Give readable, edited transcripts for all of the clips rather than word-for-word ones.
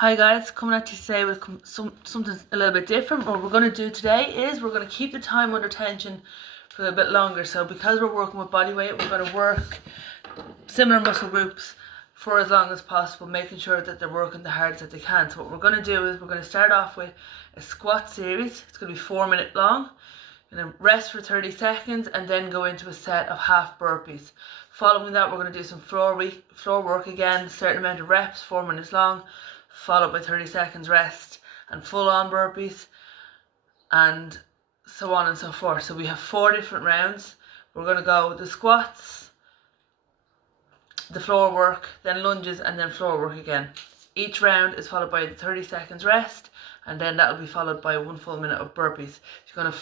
Hi guys, coming at you today with something a little bit different. What we're going to do today is we're going to keep the time under tension for a little bit longer. So because we're working with body weight, we're going to work similar muscle groups for as long as possible, making sure that they're working the hardest that they can. So what we're going to do is we're going to start off with a squat series. It's going to be 4 minutes long. You're going to rest for 30 seconds and then go into a set of half burpees. Following that, we're going to do some floor work again, a certain amount of reps, 4 minutes long, followed by 30 seconds rest and full on burpees, and so on and so forth. So we have 4 different rounds. We're going to go the squats, the floor work, then lunges, and then floor work again. Each round is followed by the 30 seconds rest, and then that'll be followed by 1 full minute of burpees. You're going to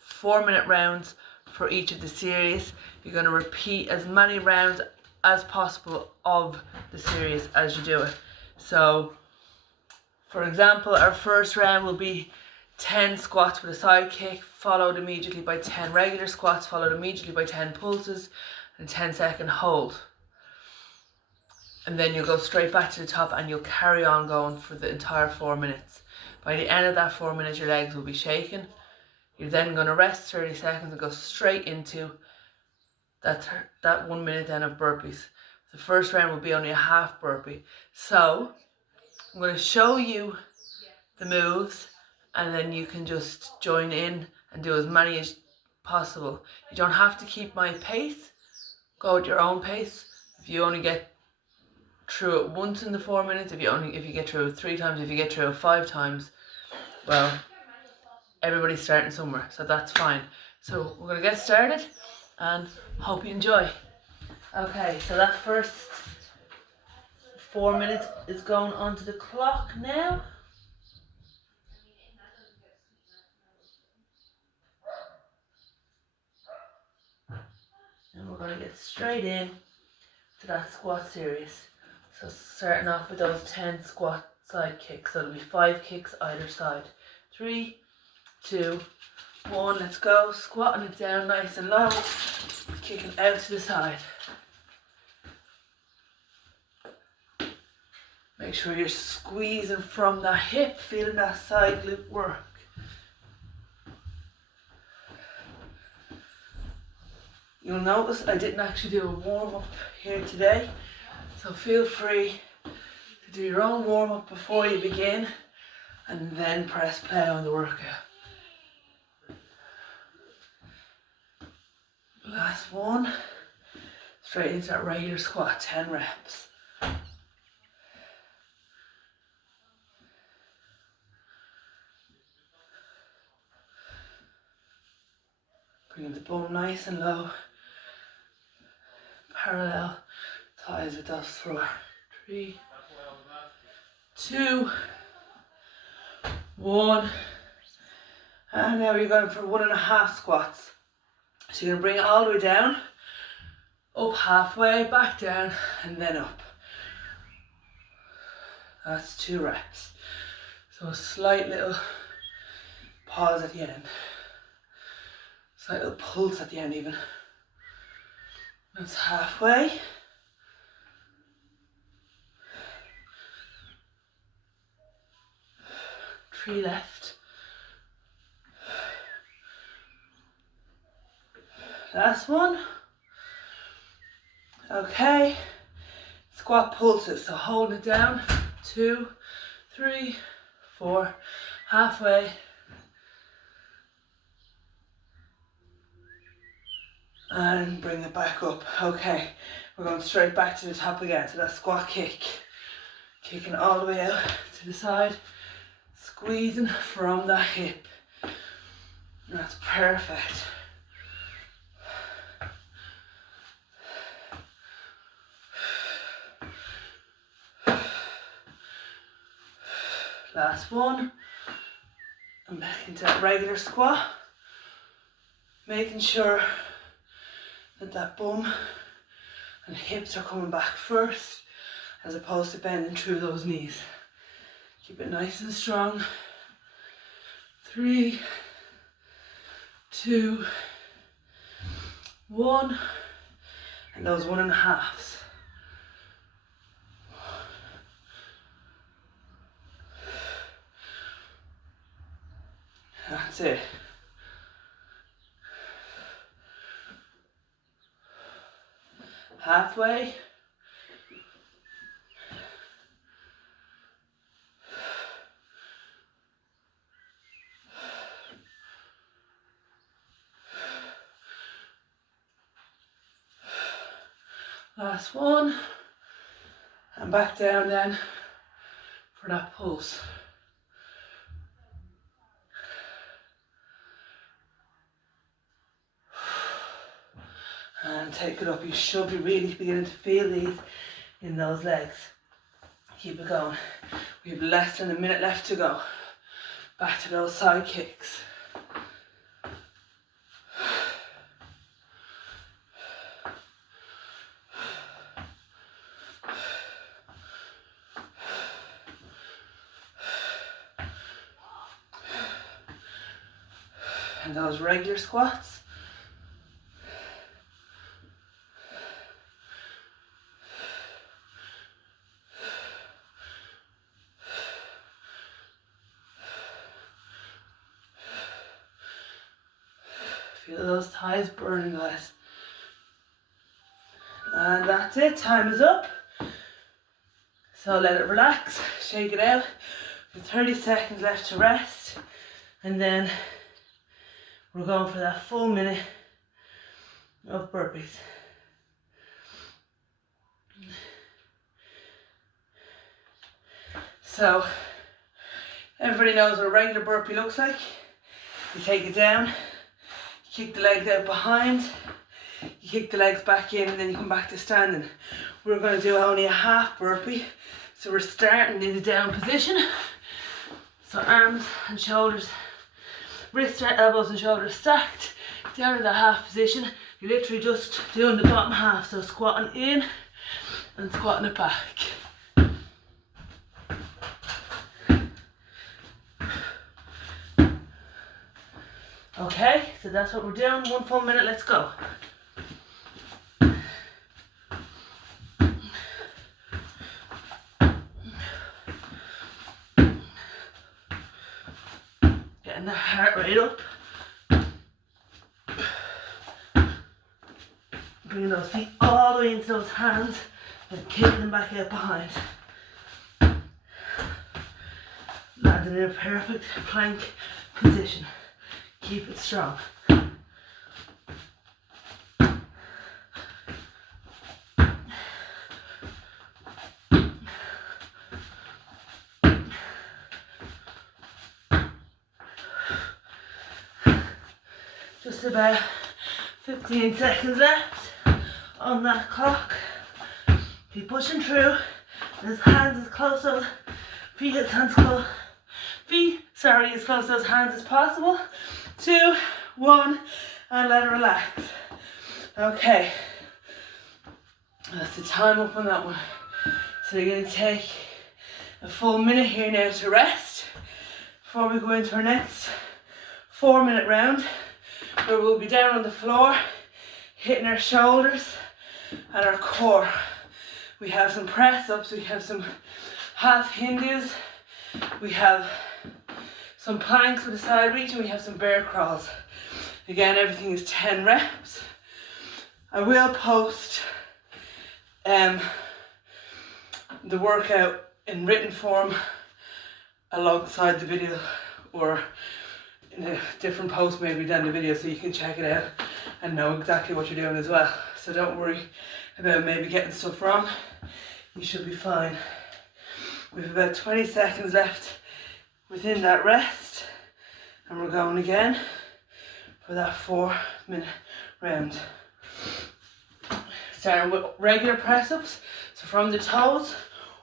4 minute rounds for each of the series. You're going to repeat as many rounds as possible of the series as you do it. So for example, our first round will be 10 squats with a side kick, followed immediately by 10 regular squats, followed immediately by 10 pulses and 10-second hold. And then you'll go straight back to the top and you'll carry on going for the entire 4 minutes. By the end of that 4 minutes, your legs will be shaking. You're then going to rest 30 seconds and go straight into that 1 minute then of burpees. The first round will be only a half burpee. So I'm going to show you the moves and then you can just join in and do as many as possible. You don't have to keep my pace. Go at your own pace. If you only get through it once in the 4 minutes, if you get through it 3 times, if you get through it 5 times, well, everybody's starting somewhere, so that's fine. So we're going to get started and hope you enjoy. Okay, so that first 4 minutes is going onto the clock now. And we're going to get straight in to that squat series. So starting off with those 10 squat side kicks. So it'll be 5 kicks either side. 3, 2, 1, let's go. Squatting it down nice and low, kicking out to the side. Make sure you're squeezing from that hip, feeling that side glute work. You'll notice I didn't actually do a warm-up here today, so feel free to do your own warm-up before you begin and then press play on the workout. Last one, straight into that regular squat, 10 reps. Bringing the bum nice and low, parallel thighs with those floor. 3, 2, 1, and now you're going for 1.5 squats. So you're going to bring it all the way down, up halfway, back down, and then up. That's 2 reps. So a slight little pause at the end. Slight little pulse at the end even. That's halfway. Three left. Last one. Okay. Squat pulses. So holding it down. 2, 3, 4. Halfway. And bring it back up. Okay. We're going straight back to the top again. So that squat kick. Kicking all the way out to the side. Squeezing from the hip. That's perfect. Last one. And back into that regular squat. Making sure that that bum and hips are coming back first as opposed to bending through those knees. Keep it nice and strong. 3, 2, 1, and those 1.5s. That's it. Halfway. Last one. And back down then for that pulse. And take it up. You should be really beginning to feel these in those legs. Keep it going. We have less than a minute left to go. Back to those side kicks. And those regular squats. Feel those thighs burning, guys. And that's it, time is up. So let it relax, shake it out. With 30 seconds left to rest. And then we're going for that full minute of burpees. So, everybody knows what a regular burpee looks like. You take it down, you kick the legs out behind, you kick the legs back in, and then you come back to standing. We're going to do only a half burpee. So we're starting in the down position. So arms and shoulders, wrists, elbows and shoulders stacked, down in the half position. You're literally just doing the bottom half, so squatting in and squatting it back. Okay, so that's what we're doing. 1 full minute, let's go. Getting the heart rate up. Bringing those feet all the way into those hands and kicking them back out behind. Landing in a perfect plank position. Keep it strong. Just about 15 seconds left on that clock. Keep pushing through. His hands as close to those feet as close to those hands as possible. 2, 1, and let it relax. Okay, that's the time up on that one. So you're going to take a full minute here now to rest before we go into our next 4-minute round, where we'll be down on the floor, hitting our shoulders and our core. We have some press ups, we have some half Hindus, we have some planks with a side reach, and we have some bear crawls. Again, everything is 10 reps. I will post the workout in written form alongside the video, or in a different post maybe than the video, so you can check it out and know exactly what you're doing as well. So don't worry about maybe getting stuff wrong. You should be fine. We have about 20 seconds left within that rest, and we're going again for that 4-minute round. Starting with regular press-ups, so from the toes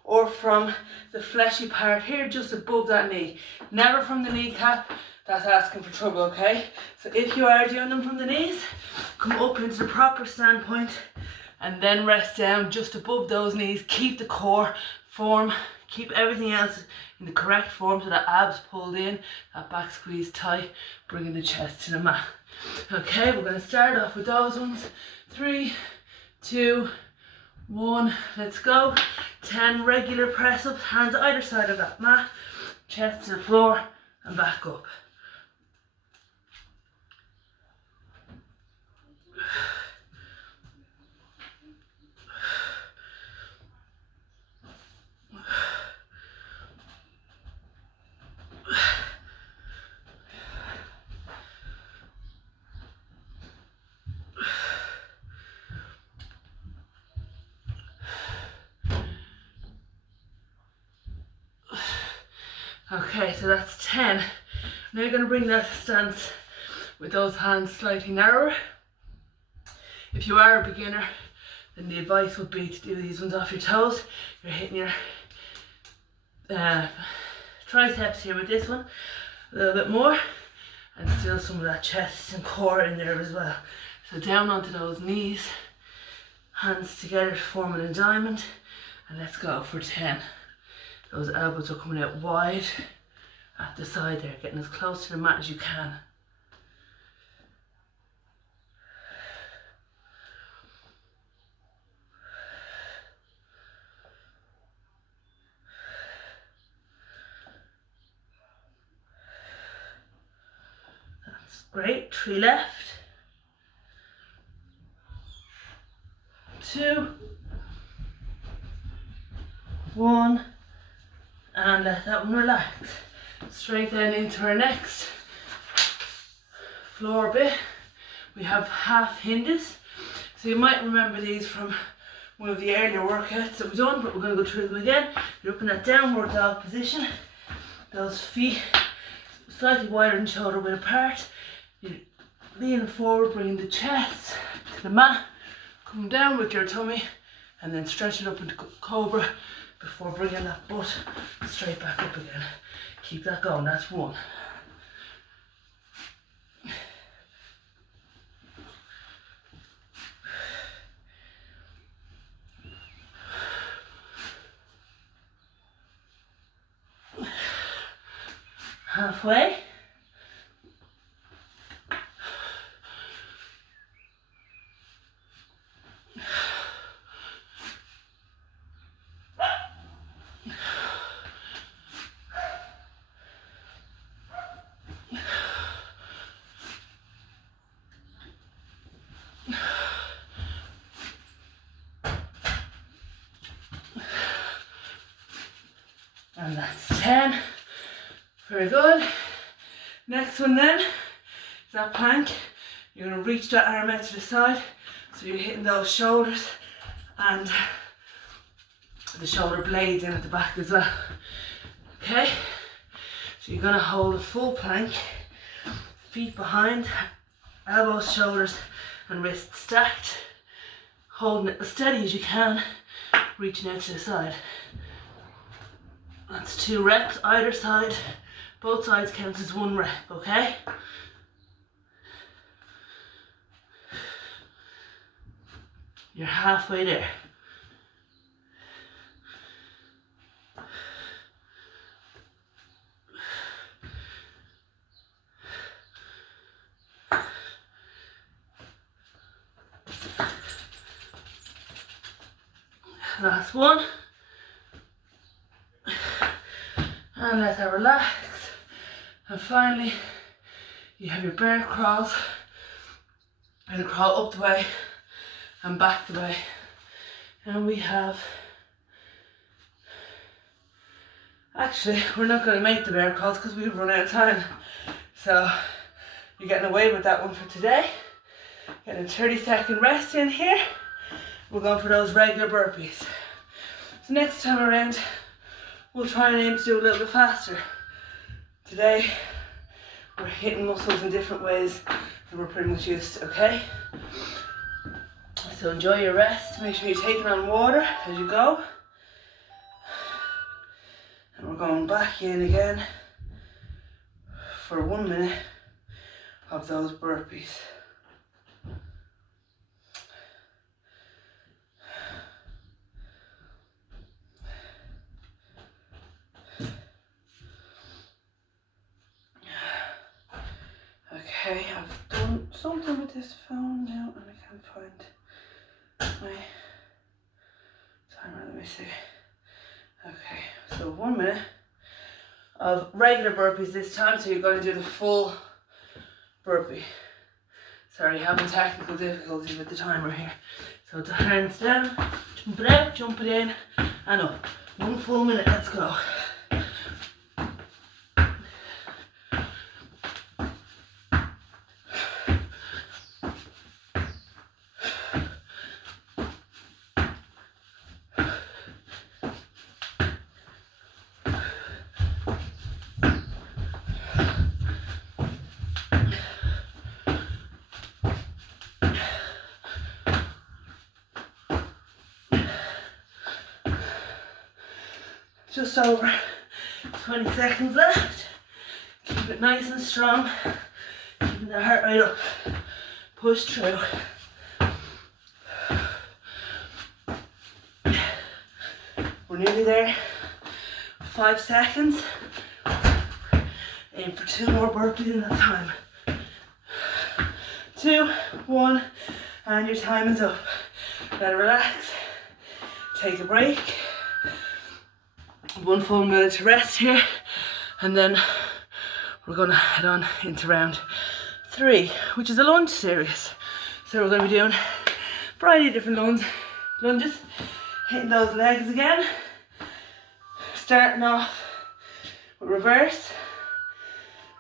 or from the fleshy part here just above that knee. Never from the kneecap, that's asking for trouble, okay? So if you are doing them from the knees, come up into the proper standpoint and then rest down just above those knees. Keep the core form, keep everything else in the correct form, so that abs pulled in, that back squeeze tight, bringing the chest to the mat. Okay, we're going to start off with those ones. 3, 2, 1, let's go. 10 regular press ups, hands either side of that mat, chest to the floor and back up. Okay, so that's 10. Now you're going to bring that stance with those hands slightly narrower. If you are a beginner, then the advice would be to do these ones off your toes. You're hitting your triceps here with this one a little bit more, and still some of that chest and core in there as well. So down onto those knees, hands together forming a diamond, and let's go for 10. Those elbows are coming out wide at the side there, getting as close to the mat as you can. That's great. 3 left. 2, 1, and let that one relax. Straight then into our next floor bit. We have half hinges. So you might remember these from one of the earlier workouts that we've done, but we're going to go through them again. You're up in that downward dog position. Those feet slightly wider than shoulder width apart. You're leaning forward, bringing the chest to the mat. Come down with your tummy and then stretch it up into cobra before bringing that butt straight back up again. Keep that going, that's 1. Halfway. And that's 10. Very good. Next one then is that plank. You're going to reach that arm out to the side, so you're hitting those shoulders and the shoulder blades in at the back as well. Okay, so you're going to hold a full plank, feet behind, elbows, shoulders and wrists stacked, holding it as steady as you can, reaching out to the side. That's 2 reps either side. Both sides count as 1 rep, okay? You're halfway there. Last one. And let that relax. And finally, you have your bear crawls. You're going to crawl up the way and back the way. And we have... Actually, we're not going to make the bear crawls because we've run out of time. So, you're getting away with that one for today. Getting a 30-second rest in here. We're going for those regular burpees. So next time around, we'll try and aim to do a little bit faster. Today, we're hitting muscles in different ways that we're pretty much used to, okay? So enjoy your rest. Make sure you're taking on water as you go. And we're going back in again for 1 minute of those burpees. Okay, I've done something with this phone now and I can't find my timer. Let me see. Okay, so 1 minute of regular burpees this time, so you're going to do the full burpee. Sorry, having technical difficulties with the timer here. So the hands down, jump it out, jump it in, and up. 1 full minute, let's go. Just over 20 seconds left. Keep it nice and strong. Keeping the heart rate up. Push through. We're nearly there. 5 seconds. Aim for 2 more burpees in that time. 2, 1, and your time is up. Let it relax. Take a break. 1 full minute to rest here, and then we're gonna head on into round 3, which is a lunge series. So we're gonna be doing a variety of different lunges, hitting those legs again. Starting off with reverse.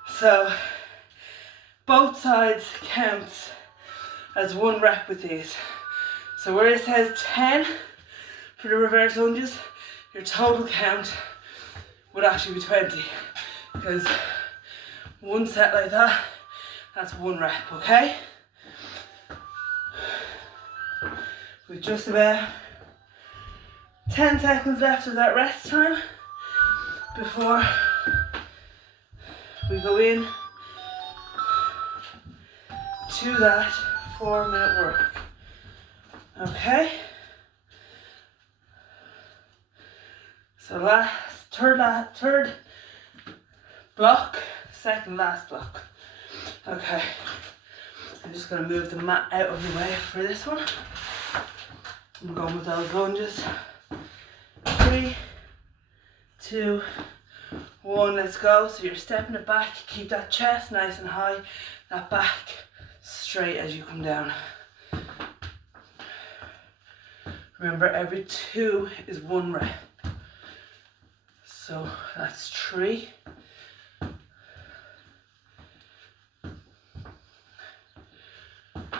So both sides counts as 1 rep with these. So where it says 10 for the reverse lunges, your total count would actually be 20, because 1 set like that, that's 1 rep, okay? With just about 10 seconds left of that rest time before we go in to that 4-minute work. Okay? So third block, second last block. Okay. I'm just gonna move the mat out of the way for this one. I'm going with those lunges. 3, 2, 1, let's go. So you're stepping it back, keep that chest nice and high, that back straight as you come down. Remember, every 2 is 1 rep. So that's 3.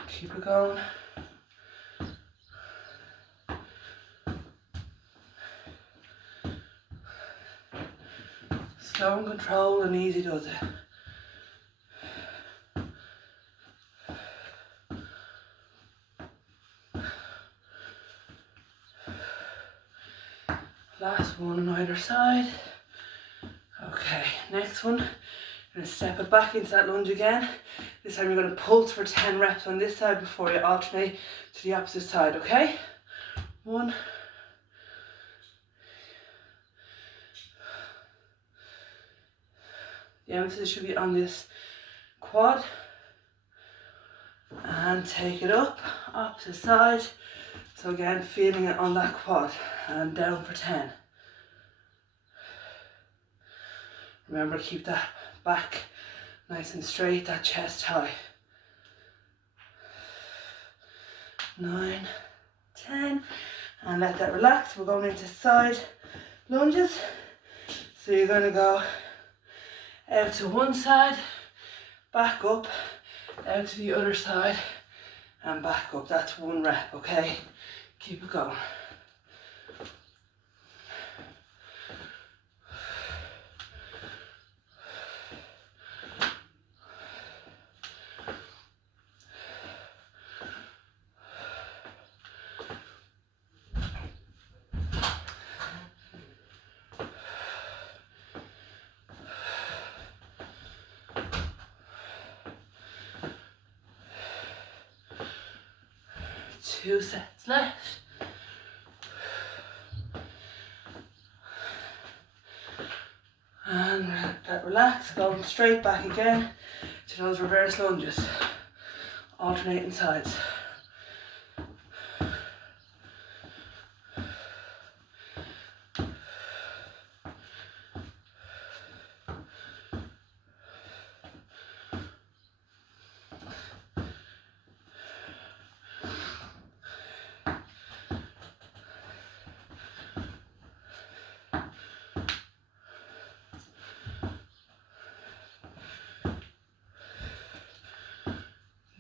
Keep it going. Slow and controlled and easy does it. Last one on either side. Okay, next one. You're going to step it back into that lunge again. This time you're going to pulse for 10 reps on this side before you alternate to the opposite side, okay? 1. The emphasis should be on this quad. And take it up, opposite side. So again, feeling it on that quad. And down for 10. Remember, keep that back nice and straight, that chest high. 9, 10, and let that relax. We're going into side lunges. So you're going to go out to one side, back up, out to the other side, and back up. That's 1 rep, okay? Keep it going. Two sets left. And let that relax, going straight back again to those reverse lunges, alternating sides.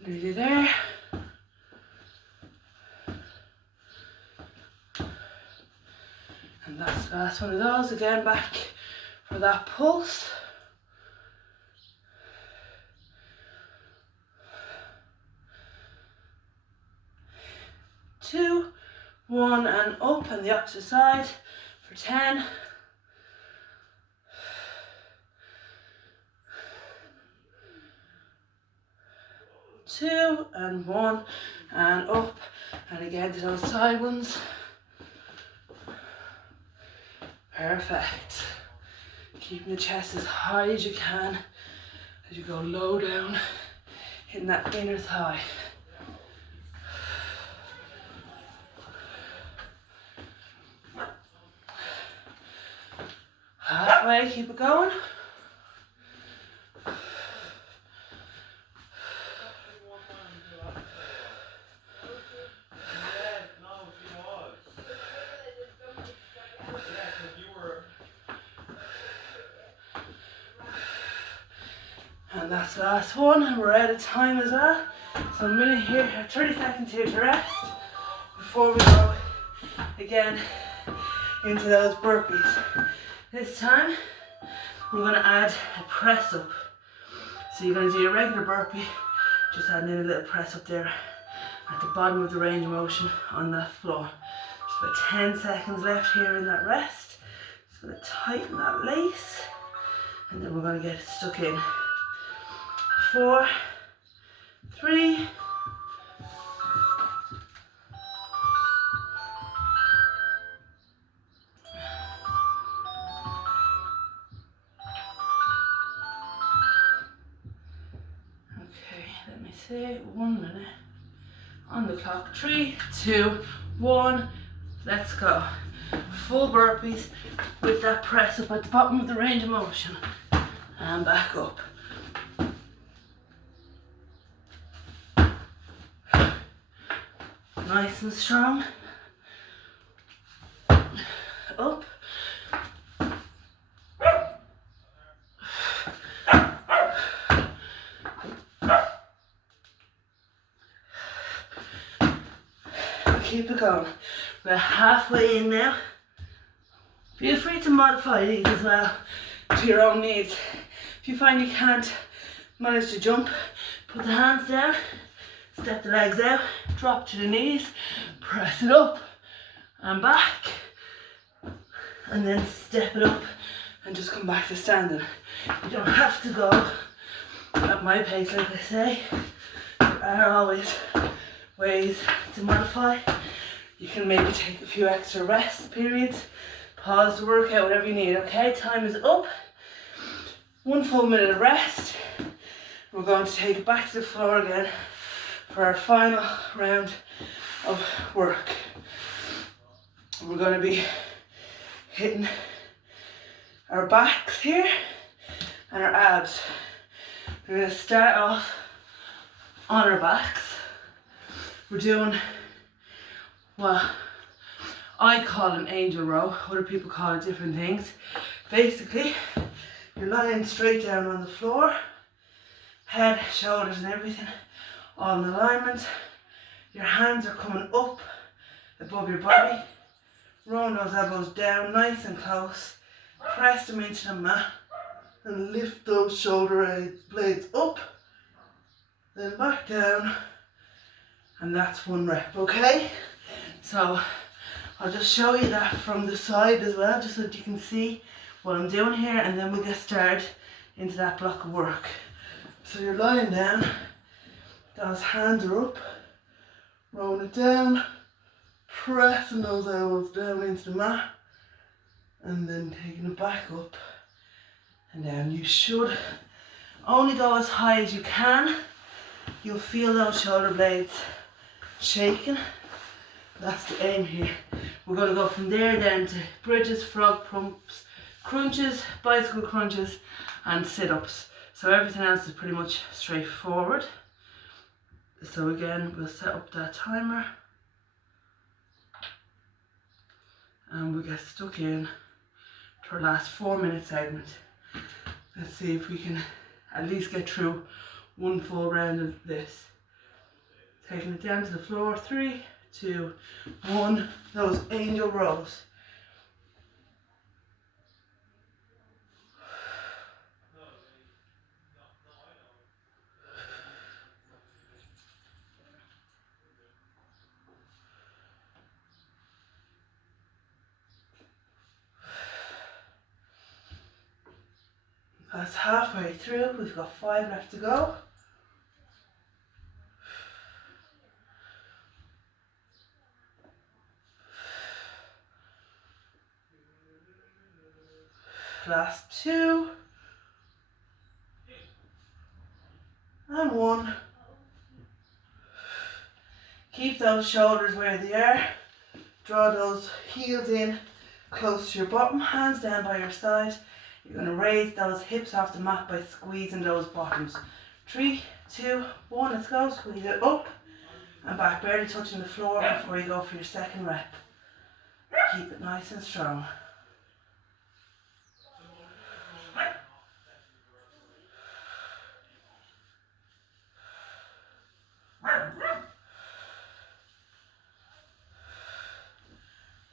Nearly there. And that's the last one of those. Again, back for that pulse. 2, 1, and up, and the opposite side for 10. 2, and 1, and up, and again to those side ones. Perfect. Keeping the chest as high as you can as you go low down, hitting that inner thigh. Halfway, keep it going. And that's the last one, and we're out of time as well. So a minute here, 30 seconds here to rest before we go again into those burpees. This time, we're going to add a press up. So you're going to do your regular burpee, just adding in a little press up there at the bottom of the range of motion on the floor. Just about 10 seconds left here in that rest. Just going to tighten that lace, and then we're going to get stuck in. 4, 3, 1 minute on the clock. 3, 2, 1, let's go. Full burpees with that press up at the bottom of the range of motion, and back up. Nice and strong. Up. Keep it going. We're halfway in now. Feel free to modify these as well to your own needs. If you find you can't manage to jump, put the hands down, step the legs out, drop to the knees, press it up and back, and then step it up and just come back to standing. You don't have to go at my pace, like I say. There are always ways to modify. You can maybe take a few extra rest periods, pause the workout, whatever you need. Okay, time is up. 1 full minute of rest. We're going to take it back to the floor again for our final round of work. We're going to be hitting our backs here and our abs. We're going to start off on our backs. We're doing what I call an angel row. Other people call it different things. Basically, you're lying straight down on the floor, head, shoulders and everything all in alignment. Your hands are coming up above your body. Roll those elbows down nice and close. Press them into the mat and lift those shoulder blades up. Then back down. And that's 1 rep, okay? So I'll just show you that from the side as well, just so that you can see what I'm doing here, and then we'll get started into that block of work. So you're lying down, those hands are up, rolling it down, pressing those elbows down into the mat, and then taking it back up and down. You should only go as high as you can. You'll feel those shoulder blades shaking. That's the aim here. We're going to go from there then to bridges, frog pumps, crunches, bicycle crunches and sit-ups. So everything else is pretty much straightforward. So again, we'll set up that timer and we'll get stuck in to our last 4-minute segment. Let's see if we can at least get through 1 full round of this. Taking it down to the floor. 3, 2, 1. Those angel rows. That's halfway through. We've got 5 left to go. Last 2. And 1. Keep those shoulders where they are. Draw those heels in close to your bottom, hands down by your side. You're going to raise those hips off the mat by squeezing those bottoms. 3, 2, 1, let's go. Squeeze it up and back, barely touching the floor before you go for your second rep. Keep it nice and strong.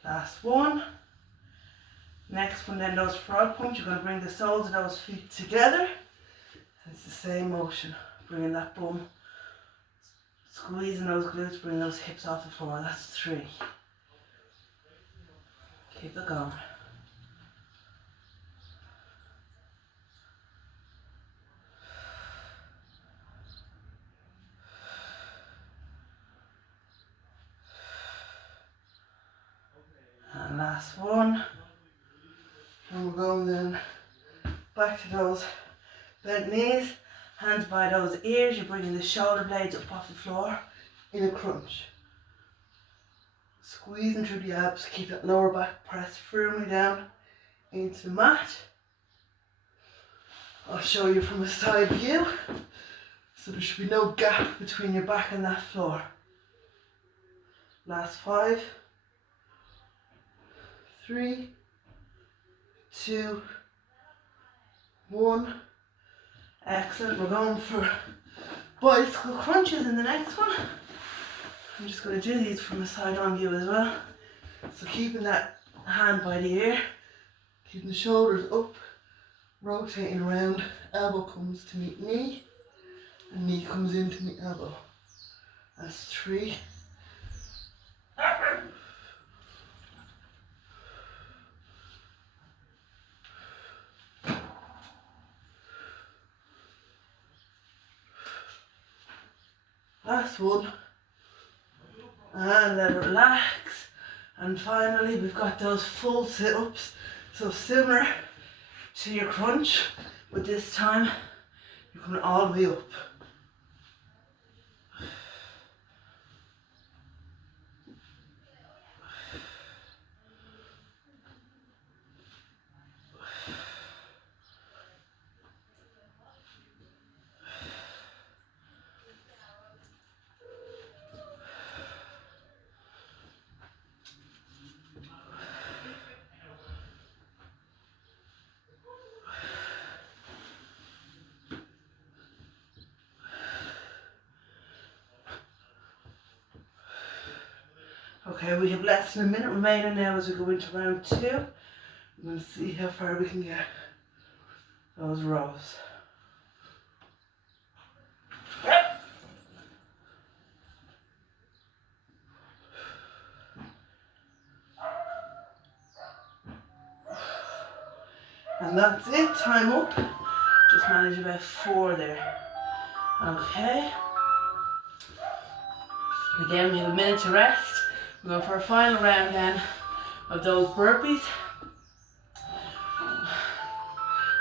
Last 1. Next one, then those frog pumps. You're going to bring the soles of those feet together. It's the same motion. Bringing that bum, squeezing those glutes, bringing those hips off the floor. That's 3. Keep it going. And last 1. And we're going then back to those bent knees, hands by those ears. You're bringing the shoulder blades up off the floor in a crunch. Squeezing through the abs, keep that lower back press firmly down into the mat. I'll show you from a side view, so there should be no gap between your back and that floor. Last 5, 3, 2, 1. Excellent. We're going for bicycle crunches in the next one. I'm just going to do these from a side on view as well. So keeping that hand by the ear, keeping the shoulders up, rotating around, elbow comes to meet knee, and knee comes in to meet elbow. That's 3. Last 1. And let it relax. And finally, we've got those full sit-ups. So similar to your crunch, but this time you're coming all the way up. Okay, we have less than a minute remaining now as we go into round 2. We're going to see how far we can get those rows. And that's it, time up. Just managed about 4 there. Okay. Again, we have a minute to rest. We're going for a final round then of those burpees.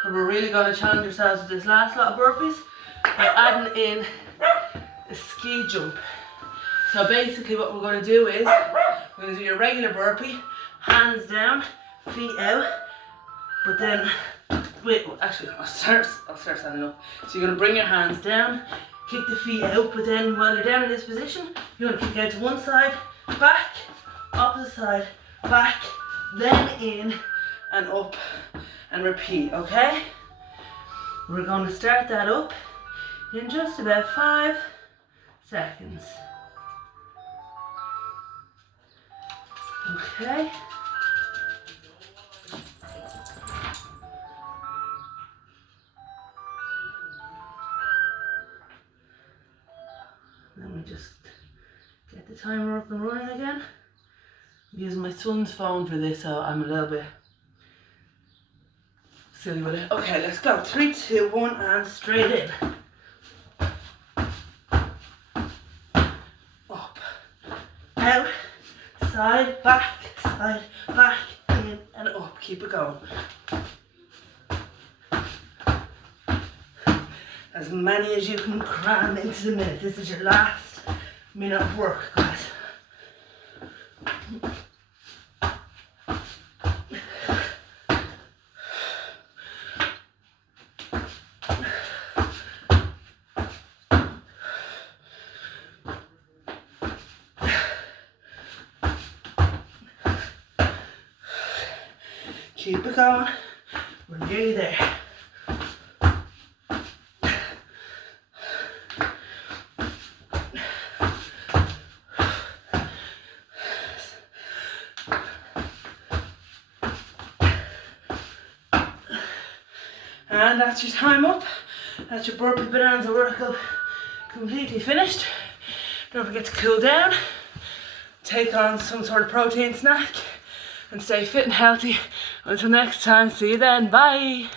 And we're really going to challenge ourselves with this last lot of burpees by adding in a ski jump. So basically what we're going to do is, we're going to do your regular burpee, hands down, feet out, but then, wait, actually I'll start standing up. So you're going to bring your hands down, kick the feet out, but then while you're down in this position, you're going to kick out to one side, back, opposite side, back, then in and up and repeat, okay? We're going to start that up in just about 5 seconds. Okay. Then we just get the timer up and running again. I'm using my son's phone for this, so I'm a little bit silly with it. Okay, let's go. 3, 2, 1, and straight in. Up, out, side, back, in, and up. Keep it going. as many as you can cram into the minute. This is your last minute of work, guys. Keep it going. We're nearly there. And that's your time up. That's your burpee bonanza workout completely finished. Don't forget to cool down, take on some sort of protein snack, and stay fit and healthy. Until next time, see you then. Bye.